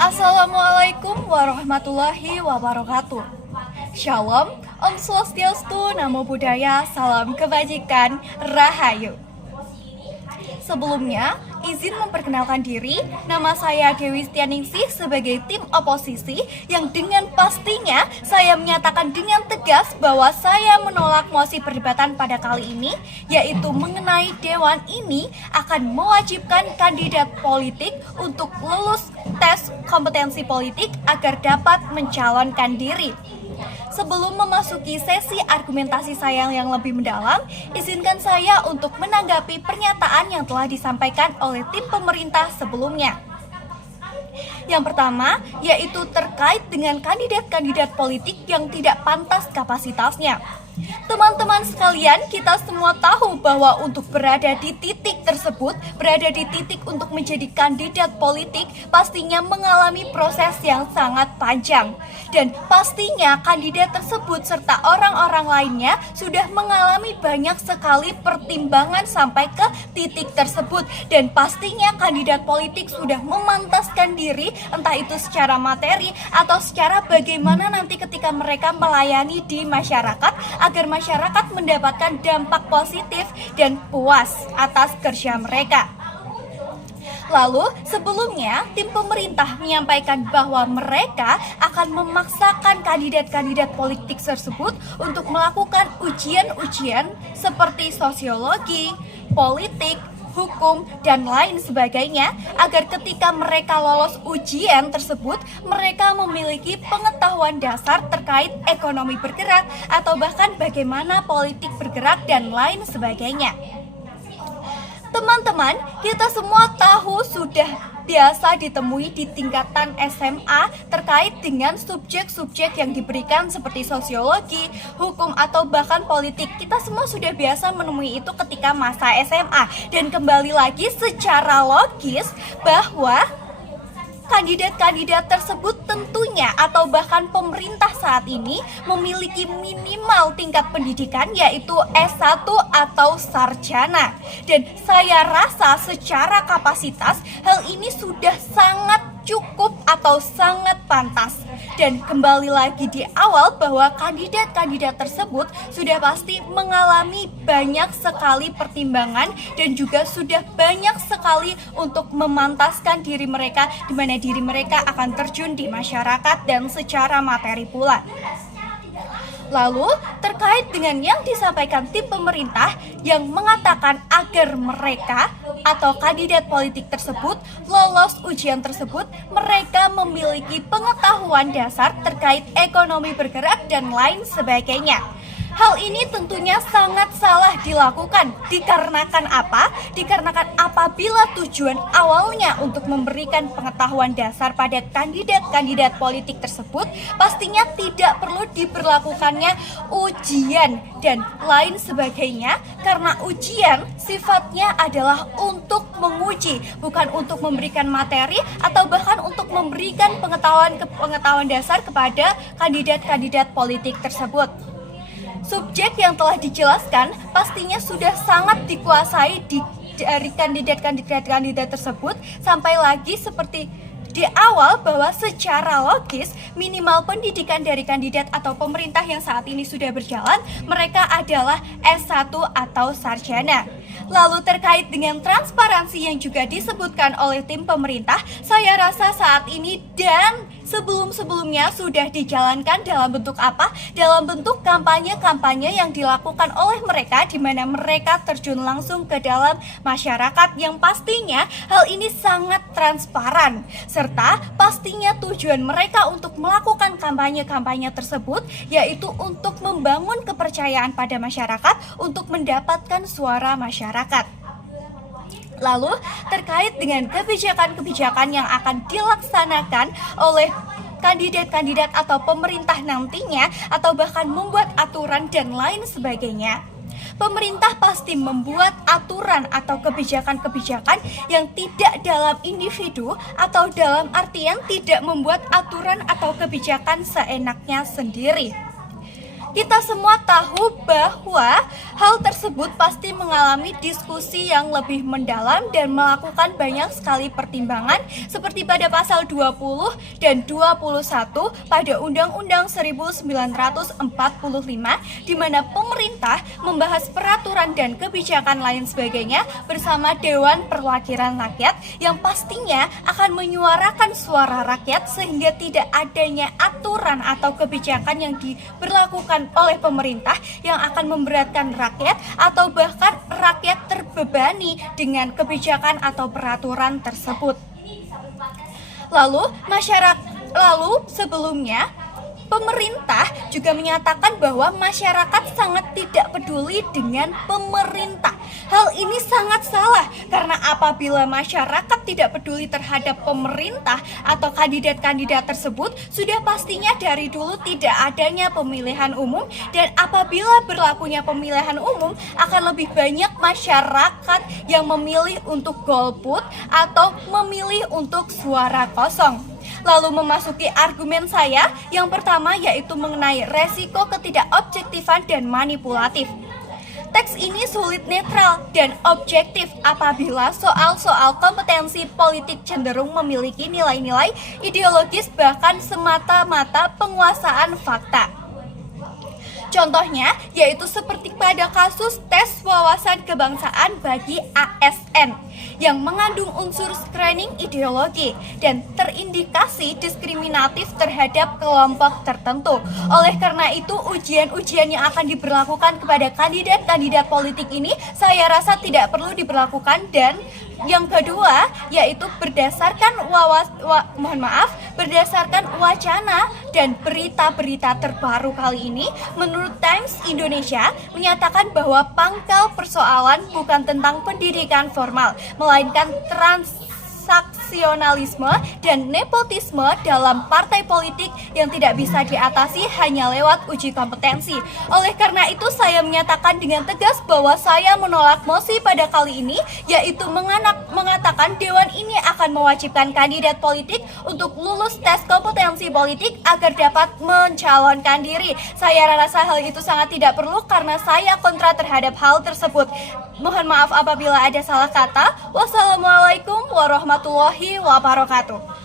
Assalamualaikum warahmatullahi wabarakatuh. Shalom, Om Swastiastu, Namo Buddhaya, Salam Kebajikan, Rahayu. Sebelumnya, izin memperkenalkan diri, nama saya Dewi Stianingsih sebagai tim oposisi yang dengan pastinya saya menyatakan dengan tegas bahwa saya menolak mosi perdebatan pada kali ini, yaitu mengenai Dewan ini akan mewajibkan kandidat politik untuk lulus tes kompetensi politik agar dapat mencalonkan diri. Sebelum memasuki sesi argumentasi saya yang lebih mendalam, izinkan saya untuk menanggapi pernyataan yang telah disampaikan oleh tim pemerintah sebelumnya. Yang pertama, yaitu terkait dengan kandidat-kandidat politik yang tidak pantas kapasitasnya. Teman-teman sekalian, kita semua tahu bahwa untuk berada di titik tersebut, berada di titik untuk menjadi kandidat politik, pastinya mengalami proses yang sangat panjang. Dan pastinya kandidat tersebut serta orang-orang lainnya sudah mengalami banyak sekali pertimbangan sampai ke titik tersebut. Dan pastinya kandidat politik sudah memantaskan diri, entah itu secara materi atau secara bagaimana nanti ketika mereka melayani di masyarakat, agar masyarakat mendapatkan dampak positif dan puas atas kerja mereka. Lalu, sebelumnya, tim pemerintah menyampaikan bahwa mereka akan memaksakan kandidat-kandidat politik tersebut untuk melakukan ujian-ujian seperti sosiologi, politik, hukum, dan lain sebagainya, agar ketika mereka lolos ujian tersebut, mereka memiliki pengetahuan dasar terkait ekonomi bergerak atau bahkan bagaimana politik bergerak dan lain sebagainya. Teman-teman, kita semua tahu sudah biasa ditemui di tingkatan SMA terkait dengan subjek-subjek yang diberikan seperti sosiologi, hukum, atau bahkan politik. Kita semua sudah biasa menemui itu ketika masa SMA. Dan kembali lagi secara logis bahwa kandidat-kandidat tersebut tentunya atau bahkan pemerintah saat ini memiliki minimal tingkat pendidikan yaitu S1 atau sarjana. Dan saya rasa secara kapasitas hal ini sudah sangat cukup atau sangat pantas. Dan kembali lagi di awal bahwa kandidat-kandidat tersebut sudah pasti mengalami banyak sekali pertimbangan dan juga sudah banyak sekali untuk memantaskan diri mereka, di mana diri mereka akan terjun di masyarakat dan secara materi pula. Lalu, terkait dengan yang disampaikan tim pemerintah yang mengatakan agar mereka atau kandidat politik tersebut lolos ujian tersebut, mereka memiliki pengetahuan dasar terkait ekonomi bergerak dan lain sebagainya. Hal ini tentunya sangat salah dilakukan. Dikarenakan apa? Dikarenakan apabila tujuan awalnya untuk memberikan pengetahuan dasar pada kandidat-kandidat politik tersebut, pastinya tidak perlu diberlakukannya ujian dan lain sebagainya, karena ujian sifatnya adalah untuk menguji, bukan untuk memberikan materi atau bahkan untuk memberikan pengetahuan dasar kepada kandidat-kandidat politik tersebut. Subjek yang telah dijelaskan pastinya sudah sangat dikuasai dari kandidat-kandidat tersebut, sampai lagi seperti di awal bahwa secara logis minimal pendidikan dari kandidat atau pemerintah yang saat ini sudah berjalan, mereka adalah S1 atau sarjana. Lalu terkait dengan transparansi yang juga disebutkan oleh tim pemerintah, saya rasa saat ini dan sebelum-sebelumnya sudah dijalankan dalam bentuk apa? Dalam bentuk kampanye-kampanye yang dilakukan oleh mereka, di mana mereka terjun langsung ke dalam masyarakat yang pastinya hal ini sangat transparan. Serta pastinya tujuan mereka untuk melakukan kampanye-kampanye tersebut yaitu untuk membangun kepercayaan pada masyarakat, untuk mendapatkan suara masyarakat. Lalu terkait dengan kebijakan-kebijakan yang akan dilaksanakan oleh kandidat-kandidat atau pemerintah nantinya, atau bahkan membuat aturan dan lain sebagainya, pemerintah pasti membuat aturan atau kebijakan-kebijakan yang tidak dalam individu atau dalam artian tidak membuat aturan atau kebijakan seenaknya sendiri. Kita semua tahu bahwa hal tersebut pasti mengalami diskusi yang lebih mendalam dan melakukan banyak sekali pertimbangan seperti pada pasal 20 dan 21 pada Undang-Undang 1945 di mana pemerintah membahas peraturan dan kebijakan lain sebagainya bersama Dewan Perwakilan Rakyat yang pastinya akan menyuarakan suara rakyat sehingga tidak adanya aturan atau kebijakan yang diberlakukan oleh pemerintah yang akan memberatkan rakyat atau bahkan rakyat terbebani dengan kebijakan atau peraturan tersebut. Lalu sebelumnya pemerintah juga menyatakan bahwa masyarakat sangat tidak peduli dengan pemerintah. Hal ini sangat salah karena apabila masyarakat tidak peduli terhadap pemerintah atau kandidat-kandidat tersebut, sudah pastinya dari dulu tidak adanya pemilihan umum, dan apabila berlakunya pemilihan umum akan lebih banyak masyarakat yang memilih untuk golput atau memilih untuk suara kosong. Lalu memasuki argumen saya yang pertama, yaitu mengenai resiko ketidakobjektifan dan manipulatif. Teks ini sulit netral dan objektif apabila soal-soal kompetensi politik cenderung memiliki nilai-nilai ideologis bahkan semata-mata penguasaan fakta. Contohnya yaitu seperti pada kasus tes wawasan kebangsaan bagi ASN yang mengandung unsur screening ideologi dan terindikasi diskriminatif terhadap kelompok tertentu. Oleh karena itu, ujian-ujian yang akan diberlakukan kepada kandidat-kandidat politik ini saya rasa tidak perlu diberlakukan. Dan yang kedua yaitu berdasarkan berdasarkan wacana dan berita-berita terbaru kali ini, menurut Times Indonesia menyatakan bahwa pangkal persoalan bukan tentang pendidikan formal, melainkan transaksionalisme dan nepotisme dalam partai politik yang tidak bisa diatasi hanya lewat uji kompetensi. Oleh karena itu, saya menyatakan dengan tegas bahwa saya menolak mosi pada kali ini, yaitu mengatakan Dewan ini akan mewajibkan kandidat politik untuk lulus tes kompetensi politik agar dapat mencalonkan diri. Saya rasa hal itu sangat tidak perlu karena saya kontra terhadap hal tersebut. Mohon maaf apabila ada salah kata. Wassalamualaikum warahmatullahi wabarakatuh.